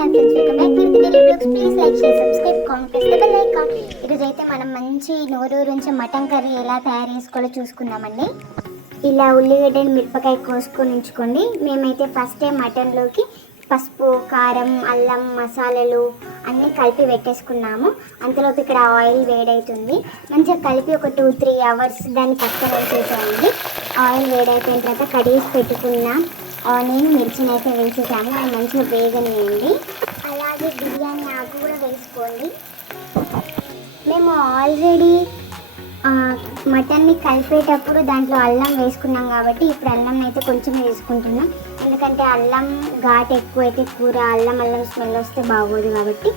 Hi friends, welcome back to the daily blogs. Please like, share, subscribe, comment, press the bell icon. ఈరోజు అయితే మనం మంచి నోరూరించి mutton curry ఎలా తయారు చేసుకోవాలో చూసుకుందామండి. ఇలా ఉల్లిగడ్డని మిరపకాయ కోసుకొని ఉంచుకోండి. మేమైతే ఫస్ట్ టైం మటన్లోకి పసుపు, కారం, అల్లం, మసాలాలు అన్నీ కలిపి పెట్టేసుకున్నాము. అంతలోపు ఇక్కడ ఆయిల్ వేడవుతుంది. మంచిగా కలిపి ఒక 2-3 అవర్స్ దాన్ని పక్కన వేసేసేయండి. ఆయిల్ వేడైపోయిన తర్వాత కడిగేసి పెట్టుకున్న ఆనియన్, మిర్చిని అయితే వేసేసాము. అది మంచిగా వేగనియండి. అలాగే బిర్యానీ ఆకు కూడా వేసుకోండి. మేము ఆల్రెడీ మటన్ని కలిపేటప్పుడు దాంట్లో అల్లం వేసుకున్నాం కాబట్టి ఇప్పుడు అల్లం అయితే కొంచెం వేసుకుంటున్నాం. ఎందుకంటే అల్లం ఘాటు ఎక్కువైతే కూర అల్లం స్మెల్ వస్తే బాగోదు కాబట్టి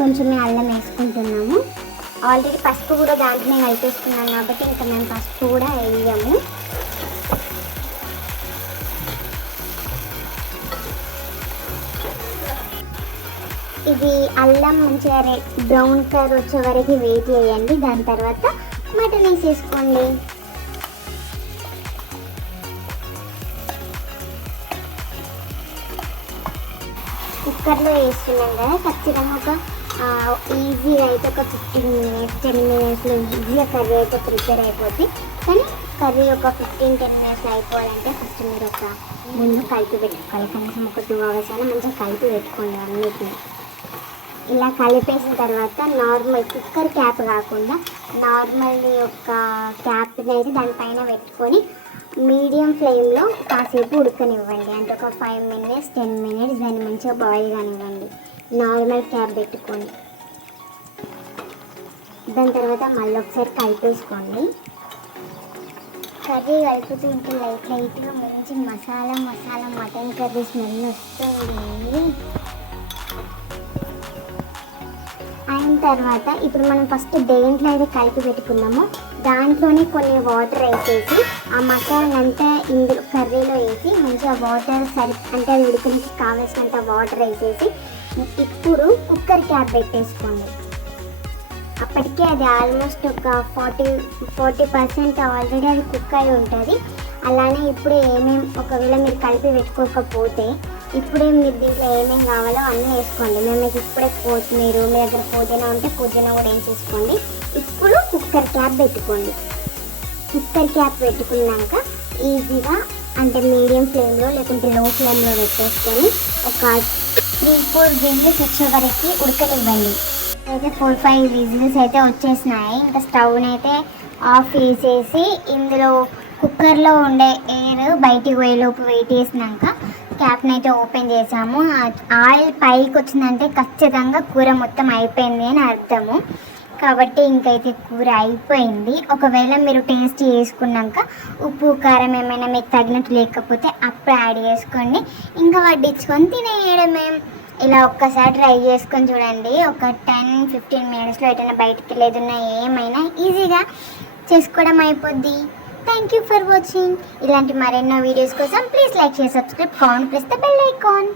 కొంచెమే అల్లం వేసుకుంటున్నాము. ఆల్రెడీ పసుపు కూడా దాంట్లోనే కలిపేసుకున్నాం కాబట్టి ఇంకా మేము పసుపు కూడా వేయము. ఇది అల్లం మంచిగా బ్రౌన్ కలర్ వచ్చే వరకు వెయిట్ చేయండి. దాని తర్వాత మటన్ వేసేసుకోండి. కుక్కర్లో వేస్తున్నాం కదా, ఖచ్చితంగా ఈజీగా అయితే ఒక 15 minutes 10 minutesలో ఈజీగా కర్రీ అయితే ప్రిపేర్ అయిపోద్ది. కానీ కర్రీ ఒక 15-10 minutesలో అయిపోవాలంటే ఫస్ట్ మీరు ఒక ముందు కలిపి పెట్టుకోవాలి. కనీసం ఒక 2 hours అయినా మంచిగా కలిపి పెట్టుకోండి అన్నిటిని. ఇలా కలిపేసిన తర్వాత నార్మల్ కుక్కర్ క్యాప్ కాకుండా నార్మల్ యొక్క క్యాప్ని అయితే దానిపైన పెట్టుకొని మీడియం ఫ్లేమ్లో కాసేపు ఉడకనివ్వండి. అంటే ఒక 5 minutes 10 minutes దాన్ని మంచిగా బాయిల్ కానివ్వండి. నార్మల్ క్యాప్ పెట్టుకోండి. దాని తర్వాత మళ్ళీ ఒకసారి కలిపేసుకోండి. కర్రీ కలుపుతూ ఉంటే లైట్గా మంచి మసాలా మటన్ కర్రీ స్మెల్ వస్తుంది. అయిన తర్వాత ఇప్పుడు మనం ఫస్ట్ దేంట్లో అయితే కలిపి పెట్టుకున్నామో దాంట్లోనే కొన్ని వాటర్ వేసేసి ఆ మసాలా అంతా ఇందులో కర్రీలో వేసి మంచిగా వాటర్ అంటే అది ఉడకడానికి కావాల్సినంత వాటర్ వేసేసి ఇప్పుడు కుక్కర్ క్యాప్ పెట్టేసుకోండి. అప్పటికే అది ఆల్మోస్ట్ ఒక 40% ఆల్రెడీ అది కుక్ అయి ఉంటుంది. అలానే ఇప్పుడు ఒకవేళ మీరు కలిపి పెట్టుకోకపోతే ఇప్పుడే మీరు దీంట్లో ఏమేమి కావాలో అన్నీ వేసుకోండి. మేము ఇప్పుడే కొత్తిమీర, మీ దగ్గర పుదీనా ఉంటే పుదీనా కూడా వేసేసుకోండి. ఇప్పుడు కుక్కర్ క్యాప్ పెట్టుకోండి. కుక్కర్ క్యాప్ పెట్టుకున్నాక ఈజీగా అంటే మీడియం ఫ్లేమ్లో లేకుంటే లో ఫ్లేమ్లో పెట్టేసుకొని ఒక 3-4 విజిల్స్ వచ్చే వరకు ఉడకనివ్వండి. అయితే 4-5 విజిల్స్ అయితే వచ్చేసినాయి. ఇంకా స్టవ్ని అయితే ఆఫ్ చేసేసి ఇందులో కుక్కర్లో ఉండే ఎయిర్ బయటికి పోయేలోపు వెయిట్ చేసినాక క్యాప్ని అయితే ఓపెన్ చేసాము. ఆయిల్ పైకి వచ్చిందంటే ఖచ్చితంగా కూర మొత్తం అయిపోయింది అని అర్థము. కాబట్టి ఇంకైతే కూర అయిపోయింది. ఒకవేళ మీరు టేస్ట్ చేసుకున్నాక ఉప్పు కారం ఏమైనా మీకు తగినట్టు లేకపోతే అప్పుడు యాడ్ చేసుకోండి. ఇంకా వడ్డించుకొని తినేయడమే. ఇలా ఒక్కసారి ట్రై చేసుకొని చూడండి. ఒక 10-15 minutesలో ఎటైనా బయటికి లేదున్నా ఏమైనా ఈజీగా చేసుకోవడం అయిపోద్ది. Thank you for watching. ఇలాంటి మరెన్నో వీడియోస్ కోసం please like, share, subscribe, comment, press the bell icon.